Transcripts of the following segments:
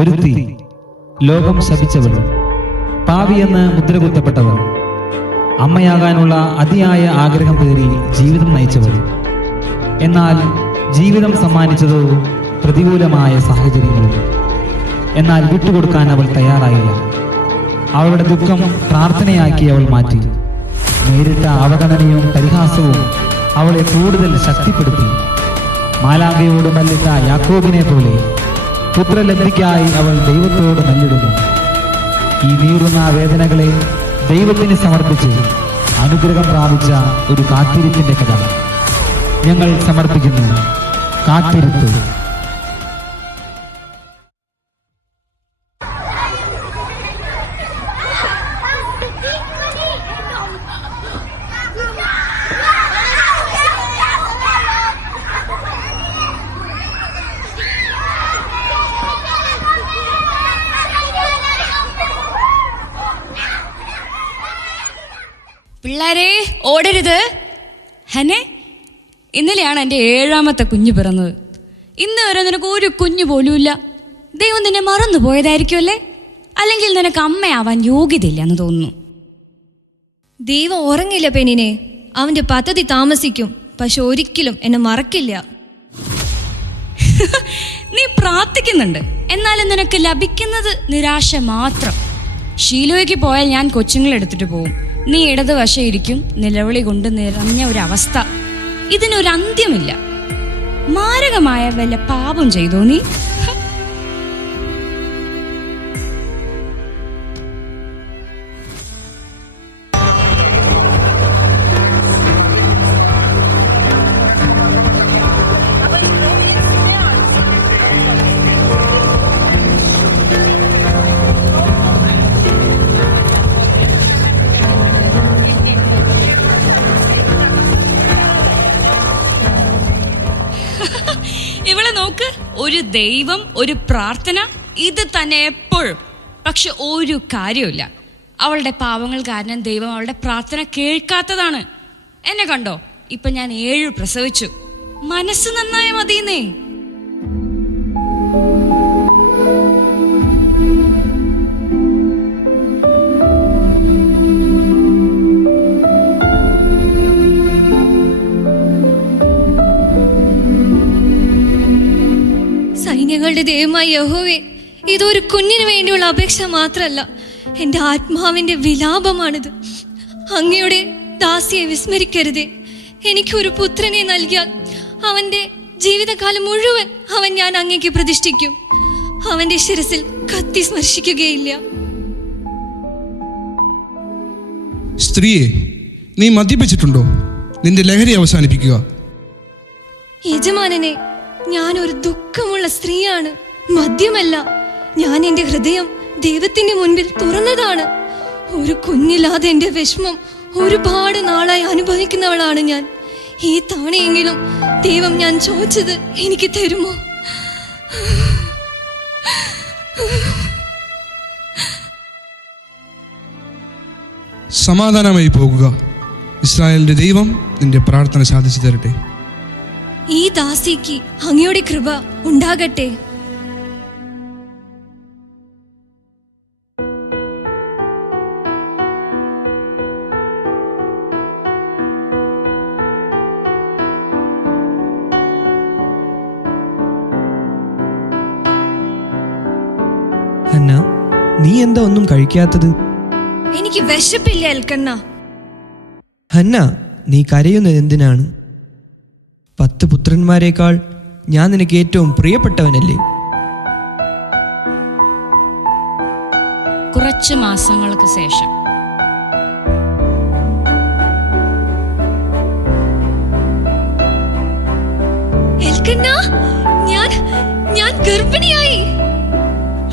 ഒരുത്തി, ലോകം ശപിച്ചവൾ, പാവിയെന്ന് മുദ്രകുത്തപ്പെട്ടവൾ, അമ്മയാകാനുള്ള അതിയായ ആഗ്രഹം പേറി ജീവിതം നയിച്ചവൾ. എന്നാൽ ജീവിതം സമ്മാനിച്ചതോ പ്രതികൂലമായ സാഹചര്യങ്ങളും. എന്നാൽ വിട്ടുകൊടുക്കാൻ അവൾ തയ്യാറായില്ല. അവളുടെ ദുഃഖം പ്രാർത്ഥനയാക്കി അവൾ മാറ്റി. നേരിട്ട അവഗണനയും പരിഹാസവും അവളെ കൂടുതൽ ശക്തിപ്പെടുത്തി. മാലാഖയോട് മല്ലിട്ട യാക്കോബിനെ പോലെ പുത്രലബ്ധിക്കായി അവൾ ദൈവത്തോട് മല്ലിടുന്നു. ഈ നീറുന്ന വേദനകളെ ദൈവത്തിന് സമർപ്പിച്ച് അനുഗ്രഹം പ്രാപിച്ച ഒരു കാത്തിരിപ്പിന്റെ കഥ ഞങ്ങൾ സമർപ്പിക്കുന്നു. കാത്തിരിപ്പ്. പിള്ളേരെ ഓടരുത്. ഹനെ, ഇന്നലെയാണ് എൻ്റെ 7ാമത്തെ കുഞ്ഞ് പിറന്നത്. ഇന്ന് വരെ നിനക്ക് ഒരു കുഞ്ഞു പോലുമില്ല. ദൈവം നിന്നെ മറന്നു പോയതായിരിക്കുമല്ലേ? അല്ലെങ്കിൽ നിനക്ക് അമ്മയാവാൻ യോഗ്യതയില്ല എന്ന് തോന്നുന്നു. ദൈവം ഉറങ്ങില്ല പെണ്ണിനെ. അവന്റെ പദ്ധതി താമസിക്കും, പക്ഷെ ഒരിക്കലും എന്നെ മറക്കില്ല. നീ പ്രാർത്ഥിക്കുന്നുണ്ട്, എന്നാലും നിനക്ക് ലഭിക്കുന്നത് നിരാശ മാത്രം. ഷീലോയ്ക്ക് പോയാൽ ഞാൻ കൊച്ചുങ്ങളെ എടുത്തിട്ട് പോവും. നീ ഇടതുവശം ഇരിക്കും, നിലവിളി കൊണ്ട് നിറഞ്ഞ ഒരവസ്ഥ. ഇതിനൊരു അന്ത്യമില്ല. മാരകമായ വല്ല പാപം ചെയ്തോ നീ? ഇവളെ നോക്ക്, ഒരു ദൈവം, ഒരു പ്രാർത്ഥന, ഇത് തന്നെ എപ്പോഴും. പക്ഷെ ഒരു കാര്യമില്ല. അവളുടെ പാവങ്ങൾ കാരണം ദൈവം അവളുടെ പ്രാർത്ഥന കേൾക്കാത്തതാണ്. എന്നെ കണ്ടോ, ഇപ്പൊ ഞാൻ 7 പ്രസവിച്ചു. മനസ്സ് നന്നായ മതിയെന്നേ. സൈന്യങ്ങളുടെ ദൈവമായ യഹോവേ, ഇതൊരു കുഞ്ഞിന് വേണ്ടിയുള്ള അപേക്ഷ മാത്രമല്ല, എൻ്റെ ആത്മാവിൻ്റെ വിലാപമാണിത്. അങ്ങയുടെ ദാസിയെ വിസ്മരിക്കരുതേ. എനിക്കൊരു പുത്രനെ നൽകിയാൽ അവൻ്റെ ജീവിതകാലം മുഴുവൻ ഞാൻ അങ്ങേക്ക് പ്രതിഷ്ഠിക്കും. അവൻ്റെ ശിരസിൽ കത്തി സ്പർശിക്കുകയില്ല. സ്ത്രീയെ, നീ മദ്യപിച്ചിട്ടുണ്ടോ? നിന്റെ ലഹരി അവസാനിപ്പിക്കുക. യജമാനനെ, ഞാനൊരു ദുഃഖമുള്ള സ്ത്രീയാണ്, മദ്യമല്ല. ഞാൻ എൻ്റെ ഹൃദയം ദൈവത്തിന്റെ മുൻപിൽ തുറന്നതാണ്. ഒരു കുഞ്ഞില്ലാതെ എൻ്റെ വിഷമം ഒരുപാട് നാളായി അനുഭവിക്കുന്നവളാണ് ഞാൻ. ഈ തവണയെങ്കിലും ദൈവം ഞാൻ ചോദിച്ചത് എനിക്ക് തരുമോ? സമാധാനമായി പോകുക. ഇസ്രായേലിന്റെ ദൈവം നിന്റെ പ്രാർത്ഥന സാധിച്ചു തരട്ടെ. ഈ ദാസിക്ക് അങ്ങയുടെ കൃപ ഉണ്ടാകട്ടെ. ഹന്ന, നീ എന്താ ഒന്നും കഴിക്കാത്തത്? എനിക്ക് വിശപ്പില്ല എൽക്കണ്ണ. ഹന്ന, നീ കരയുന്നത് എന്തിനാണ്? 10 പുത്രന്മാരെക്കാൾ ഞാൻ നിനക്ക് ഏറ്റവും പ്രിയപ്പെട്ടവനല്ലേ? കുറച്ച് മാസങ്ങൾക്ക് ശേഷം എൽക്കണ്ണ, ഞാൻ ഗർഭിണിയായി.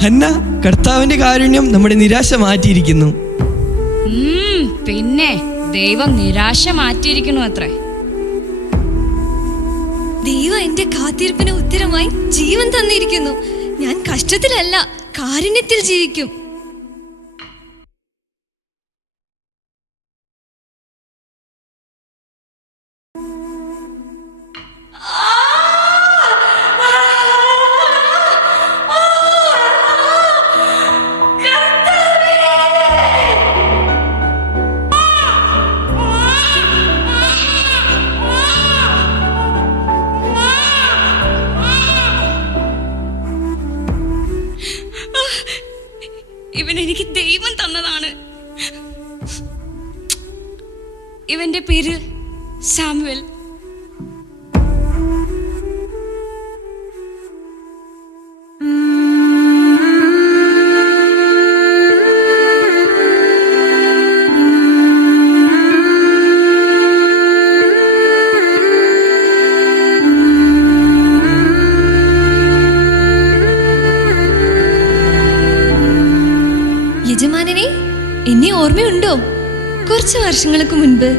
ഹന്ന, കർത്താവിന്റെ കാരുണ്യം നമ്മുടെ നിരാശ മാറ്റിയിരിക്കുന്നു. പിന്നെ ദൈവം നിരാശ മാറ്റിയിരിക്കുന്നു അത്രേ. ദൈവം എന്റെ കാത്തിരിപ്പിന് ഉത്തരമായി ജീവൻ തന്നിരിക്കുന്നു. ഞാൻ കഷ്ടത്തിലല്ല, കാരുണ്യത്തിൽ ജീവിക്കും. ഇവൻ എനിക്ക് ദൈവം തന്നതാണ്. ഇവന്റെ പേര് സാമുവൽ. യജമാനനെ, എന്നെ ഓർമ്മയുണ്ടോ? കുറച്ച് വർഷങ്ങൾക്ക് മുൻപ്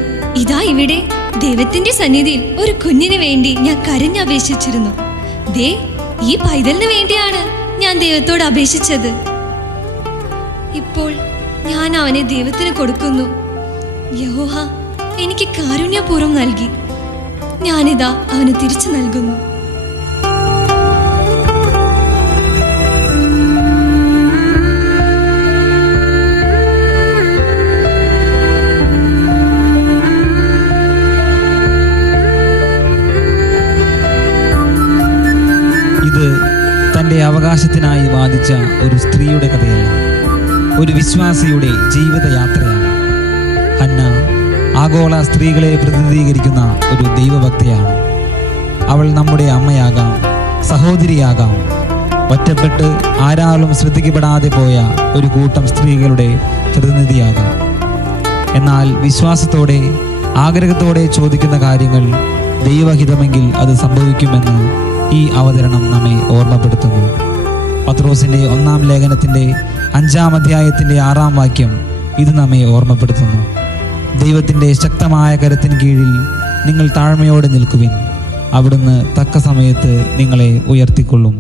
ഇതാ ഇവിടെ ദൈവത്തിന്റെ സന്നിധിയിൽ ഒരു കുഞ്ഞിന് വേണ്ടി ഞാൻ കരഞ്ഞപേക്ഷിച്ചിരുന്നു. ദേ, ഈ പൈതലിന് വേണ്ടിയാണ് ഞാൻ ദൈവത്തോട് അപേക്ഷിച്ചത്. ഇപ്പോൾ ഞാൻ അവനെ ദൈവത്തിന് കൊടുക്കുന്നു. യഹോവ എനിക്ക് കാരുണ്യപൂർവ്വം നൽകി. ഞാനിതാ അവന് തിരിച്ചു നൽകുന്നു. ഇത് തൻ്റെ അവകാശത്തിനായി വാദിച്ച ഒരു സ്ത്രീയുടെ കഥയല്ല, ഒരു വിശ്വാസിയുടെ ജീവിതയാത്രയാണ്. ഹന്ന ആഗോള സ്ത്രീകളെ പ്രതിനിധീകരിക്കുന്ന ഒരു ദൈവഭക്തയാണ്. അവൾ നമ്മുടെ അമ്മയാകാം, സഹോദരിയാകാം, ഒറ്റപ്പെട്ട് ആരാളും ശ്രദ്ധിക്കപ്പെടാതെ പോയ ഒരു കൂട്ടം സ്ത്രീകളുടെ പ്രതിനിധിയാകാം. എന്നാൽ വിശ്വാസത്തോടെ, ആഗ്രഹത്തോടെ ചോദിക്കുന്ന കാര്യങ്ങൾ ദൈവഹിതമെങ്കിൽ അത് സംഭവിക്കുമെന്ന് ഈ അവതരണം നമ്മെ ഓർമ്മപ്പെടുത്തുന്നു. പത്രോസിൻ്റെ 1-ാം ലേഖനത്തിൻ്റെ 5-ാം അധ്യായത്തിൻ്റെ 6-ാം വാക്യം ഇത് നമ്മെ ഓർമ്മപ്പെടുത്തുന്നു. ദൈവത്തിൻ്റെ ശക്തമായ കരത്തിന് കീഴിൽ നിങ്ങൾ താഴ്മയോടെ നിൽക്കുവിൻ, അവിടുന്ന് തക്ക സമയത്ത് നിങ്ങളെ ഉയർത്തിക്കൊള്ളും.